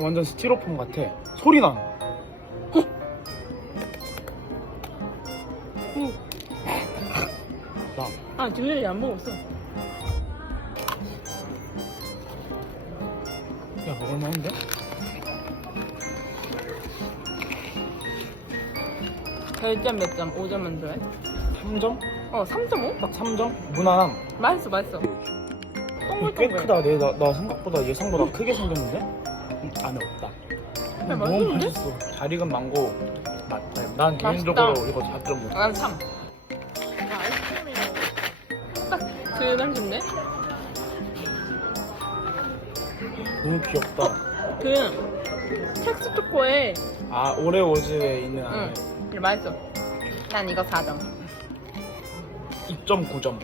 완전 스티로폼 같아. 소리 나. 나. 아 준현이 안 먹었어. 야, 먹을만한데? 별점 몇 점? 5점 만점에? 3점? 어 3.5? 딱 3점? 무난함. 맛있어 맛있어. 꽤 동글동글. 크다. 내, 나, 나 생각보다 예상보다 크게 생겼는데? 음, 안에 없다. 음, 야, 너무 맛있는데? 맛있어. 잘 익은 망고 맛. 난 개인적으로 이거 4.5. 아, 난 3. 아, 아이스크림이랑 딱그 냄새인데? 너무 귀엽다. 그 텍스 초코에 아, 오레오즈에 있는 안에 응. 맛있어. 난 이거 4점. 2.9점.